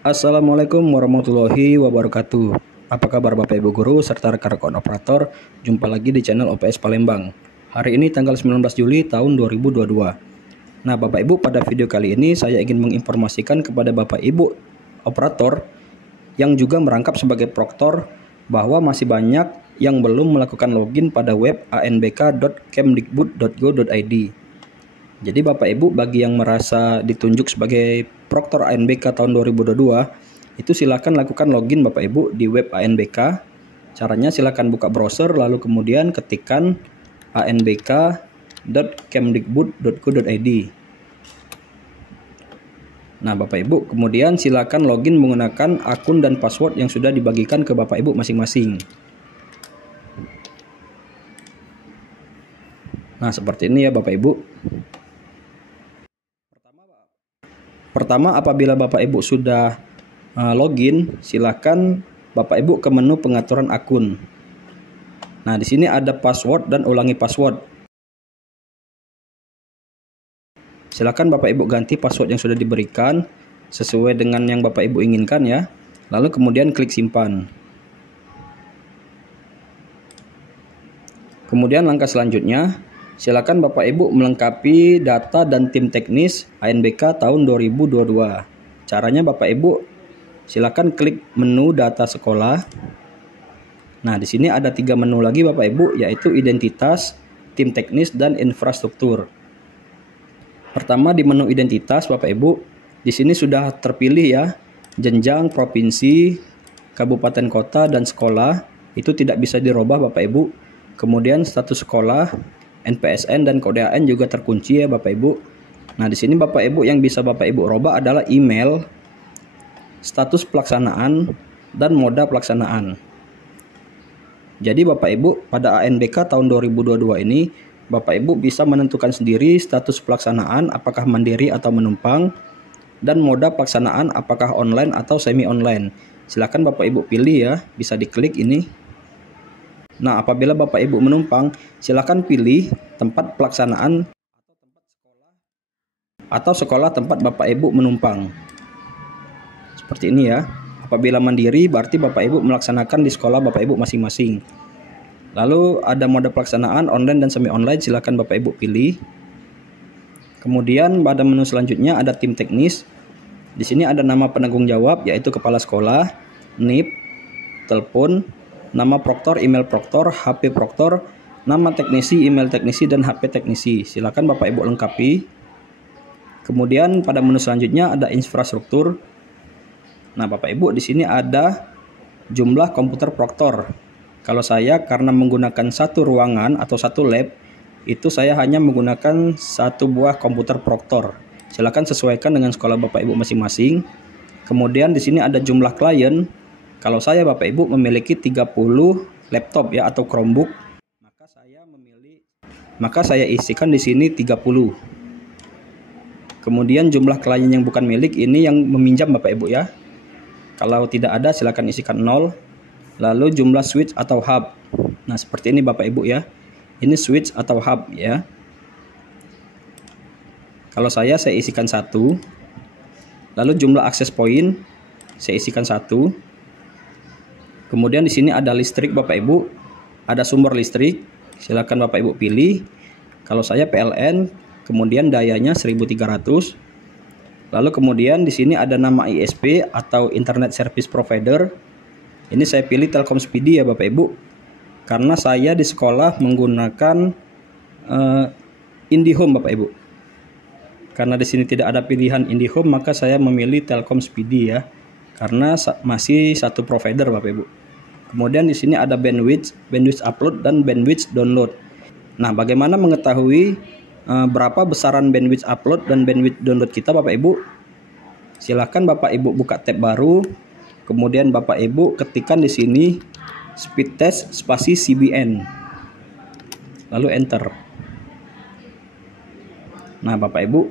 Assalamualaikum warahmatullahi wabarakatuh. Apa kabar Bapak Ibu Guru serta rekan-rekan operator? Jumpa lagi di channel OPS Palembang. Hari ini tanggal 19 Juli tahun 2022. Nah Bapak Ibu, pada video kali ini saya ingin menginformasikan kepada Bapak Ibu operator yang juga merangkap sebagai proktor bahwa masih banyak yang belum melakukan login pada web anbk.kemdikbud.go.id. Jadi Bapak Ibu, bagi yang merasa ditunjuk sebagai proktor ANBK tahun 2022, itu silakan lakukan login Bapak Ibu di web ANBK. Caranya silakan buka browser lalu kemudian ketikkan anbk.kemdikbud.go.id. Nah Bapak Ibu, kemudian silakan login menggunakan akun dan password yang sudah dibagikan ke Bapak Ibu masing-masing. Nah seperti ini ya Bapak Ibu. Pertama, apabila Bapak Ibu sudah login, silakan Bapak Ibu ke menu pengaturan akun. Nah, di sini ada password dan ulangi password. Silakan Bapak Ibu ganti password yang sudah diberikan sesuai dengan yang Bapak Ibu inginkan ya. Lalu kemudian klik simpan. Kemudian langkah selanjutnya, silakan Bapak Ibu melengkapi data dan tim teknis ANBK tahun 2022. Caranya Bapak Ibu silakan klik menu data sekolah. Nah, di sini ada 3 menu lagi Bapak Ibu, yaitu identitas, tim teknis, dan infrastruktur. Pertama di menu identitas Bapak Ibu, di sini sudah terpilih ya, jenjang, provinsi, kabupaten kota, dan sekolah. Itu tidak bisa dirubah Bapak Ibu. Kemudian status sekolah, NPSN dan kode AN juga terkunci ya Bapak Ibu. Nah, di sini Bapak Ibu yang bisa Bapak Ibu robah adalah email, status pelaksanaan, dan moda pelaksanaan. Jadi Bapak Ibu pada ANBK tahun 2022 ini Bapak Ibu bisa menentukan sendiri status pelaksanaan apakah mandiri atau menumpang, dan moda pelaksanaan apakah online atau semi online. Silakan Bapak Ibu pilih ya, bisa diklik ini. Nah, apabila Bapak Ibu menumpang, silakan pilih tempat pelaksanaan atau sekolah tempat Bapak Ibu menumpang. Seperti ini ya. Apabila mandiri berarti Bapak Ibu melaksanakan di sekolah Bapak Ibu masing-masing. Lalu ada mode pelaksanaan online dan semi online, silakan Bapak Ibu pilih. Kemudian pada menu selanjutnya ada tim teknis. Di sini ada nama penanggung jawab yaitu kepala sekolah, NIP, telepon, nama proktor, email proktor, HP proktor, nama teknisi, email teknisi, dan HP teknisi. Silakan Bapak Ibu lengkapi. Kemudian pada menu selanjutnya ada infrastruktur. Nah, Bapak Ibu di sini ada jumlah komputer proktor. Kalau saya karena menggunakan satu ruangan atau satu lab, itu saya hanya menggunakan satu buah komputer proktor. Silakan sesuaikan dengan sekolah Bapak Ibu masing-masing. Kemudian di sini ada jumlah klien. Kalau saya Bapak Ibu memiliki 30 laptop ya atau Chromebook, maka saya isikan di sini 30. Kemudian jumlah klien yang bukan milik ini yang meminjam Bapak Ibu ya. Kalau tidak ada silakan isikan 0. Lalu jumlah switch atau hub. Nah, seperti ini Bapak Ibu ya. Ini switch atau hub ya. Kalau saya isikan 1. Lalu jumlah akses point saya isikan 1. Kemudian di sini ada listrik Bapak Ibu, ada sumber listrik, silakan Bapak Ibu pilih. Kalau saya PLN, kemudian dayanya 1300. Lalu kemudian di sini ada nama ISP atau Internet Service Provider. Ini saya pilih Telkom Speedy ya Bapak Ibu, karena saya di sekolah menggunakan IndiHome Bapak Ibu. Karena di sini tidak ada pilihan IndiHome, maka saya memilih Telkom Speedy ya, karena masih satu provider Bapak Ibu. Kemudian di sini ada bandwidth upload dan bandwidth download. Nah, bagaimana mengetahui berapa besaran bandwidth upload dan bandwidth download kita Bapak Ibu? Silakan Bapak Ibu buka tab baru, kemudian Bapak Ibu ketikkan di sini speed test spasi CBN. Lalu enter. Nah, Bapak Ibu,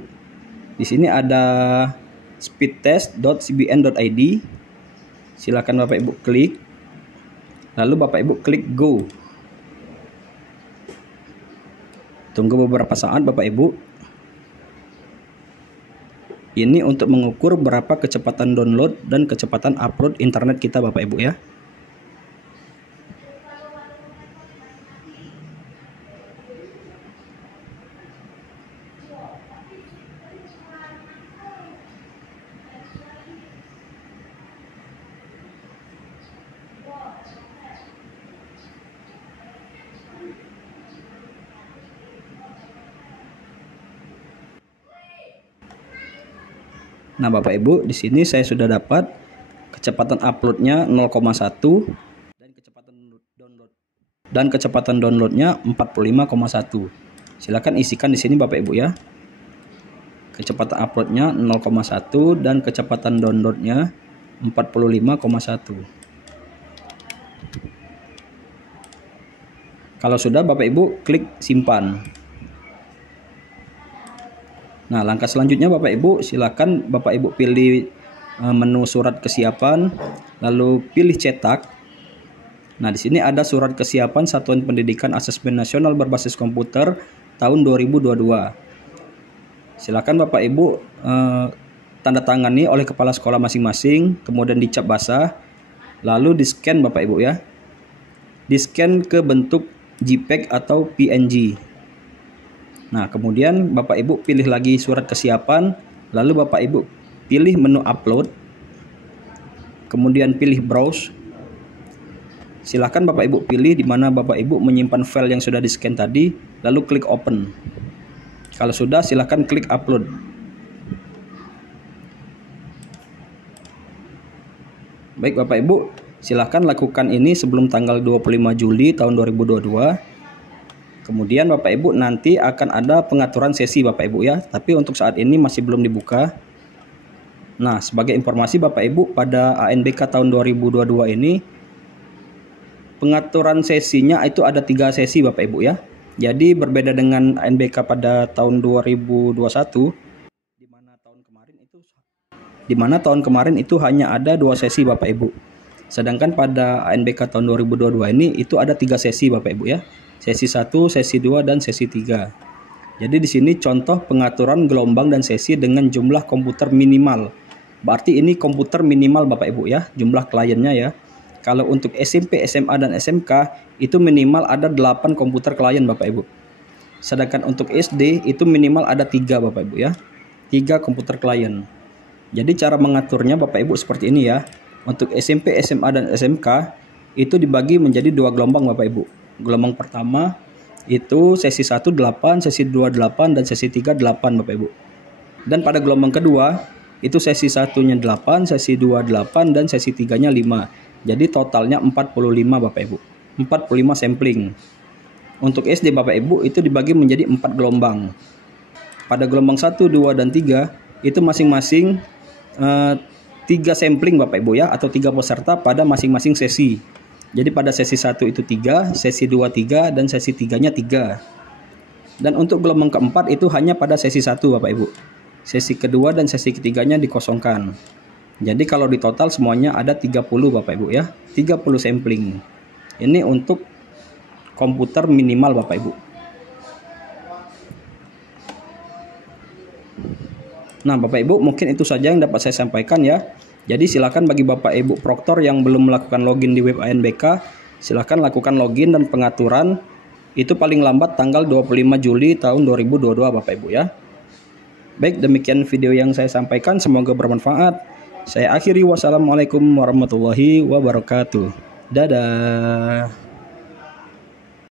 di sini ada speedtest.cbn.id. Silakan Bapak Ibu klik. Lalu Bapak Ibu klik go. Tunggu beberapa saat Bapak Ibu. Ini untuk mengukur berapa kecepatan download dan kecepatan upload internet kita Bapak Ibu ya. Nah, Bapak Ibu, di sini saya sudah dapat kecepatan uploadnya 0,1 dan kecepatan downloadnya 45,1. Silakan isikan di sini Bapak Ibu ya. Kecepatan uploadnya 0,1 dan kecepatan downloadnya 45,1. Kalau sudah Bapak Ibu klik simpan. Nah, langkah selanjutnya Bapak Ibu, silakan Bapak Ibu pilih menu surat kesiapan, lalu pilih cetak. Nah, di sini ada surat kesiapan Satuan Pendidikan Asesmen Nasional Berbasis Komputer tahun 2022. Silakan Bapak Ibu tanda tangani oleh kepala sekolah masing-masing, kemudian dicap basah, lalu di-scan Bapak Ibu ya. Di-scan ke bentuk JPEG atau PNG. Nah, kemudian Bapak Ibu pilih lagi surat kesiapan, lalu Bapak Ibu pilih menu upload, kemudian pilih browse. Silahkan Bapak Ibu pilih di mana Bapak Ibu menyimpan file yang sudah di-scan tadi, lalu klik open. Kalau sudah, silahkan klik upload. Baik Bapak Ibu, silahkan lakukan ini sebelum tanggal 25 Juli tahun 2022. Kemudian Bapak Ibu nanti akan ada pengaturan sesi Bapak Ibu ya, tapi untuk saat ini masih belum dibuka. Nah, sebagai informasi Bapak Ibu, pada ANBK tahun 2022 ini pengaturan sesinya itu ada 3 sesi Bapak Ibu ya. Jadi berbeda dengan ANBK pada tahun 2021 di mana tahun kemarin itu hanya ada 2 sesi Bapak Ibu. Sedangkan pada ANBK tahun 2022 ini itu ada 3 sesi Bapak Ibu ya. Sesi 1, sesi 2, dan sesi 3. Jadi di sini contoh pengaturan gelombang dan sesi dengan jumlah komputer minimal. Berarti ini komputer minimal Bapak Ibu ya, jumlah kliennya ya. Kalau untuk SMP, SMA, dan SMK itu minimal ada 8 komputer klien Bapak Ibu. Sedangkan untuk SD itu minimal ada 3 Bapak Ibu ya. 3 komputer klien. Jadi cara mengaturnya Bapak Ibu seperti ini ya. Untuk SMP, SMA, dan SMK itu dibagi menjadi 2 gelombang Bapak Ibu. Gelombang pertama itu sesi 1 8, sesi 2 8, dan sesi 3 8 Bapak Ibu. Dan pada gelombang kedua itu sesi 1-nya 8, sesi 2 8, dan sesi 3-nya 5. Jadi totalnya 45 Bapak Ibu. 45 sampling. Untuk SD Bapak Ibu itu dibagi menjadi 4 gelombang. Pada gelombang 1, 2, dan 3 itu masing-masing 3 sampling Bapak Ibu ya, atau 3 peserta pada masing-masing sesi. Jadi pada sesi 1 itu 3, sesi 2 3, dan sesi 3-nya 3. Dan untuk gelombang keempat itu hanya pada sesi 1 Bapak Ibu. Sesi kedua dan sesi ketiganya dikosongkan. Jadi kalau di total semuanya ada 30 Bapak Ibu ya. 30 sampling. Ini untuk komputer minimal Bapak Ibu. Nah Bapak Ibu, mungkin itu saja yang dapat saya sampaikan ya. Jadi silakan bagi Bapak Ibu proktor yang belum melakukan login di web ANBK, silakan lakukan login dan pengaturan itu paling lambat tanggal 25 Juli tahun 2022 Bapak Ibu ya. Baik, demikian video yang saya sampaikan, semoga bermanfaat. Saya akhiri, wassalamualaikum warahmatullahi wabarakatuh. Dadah.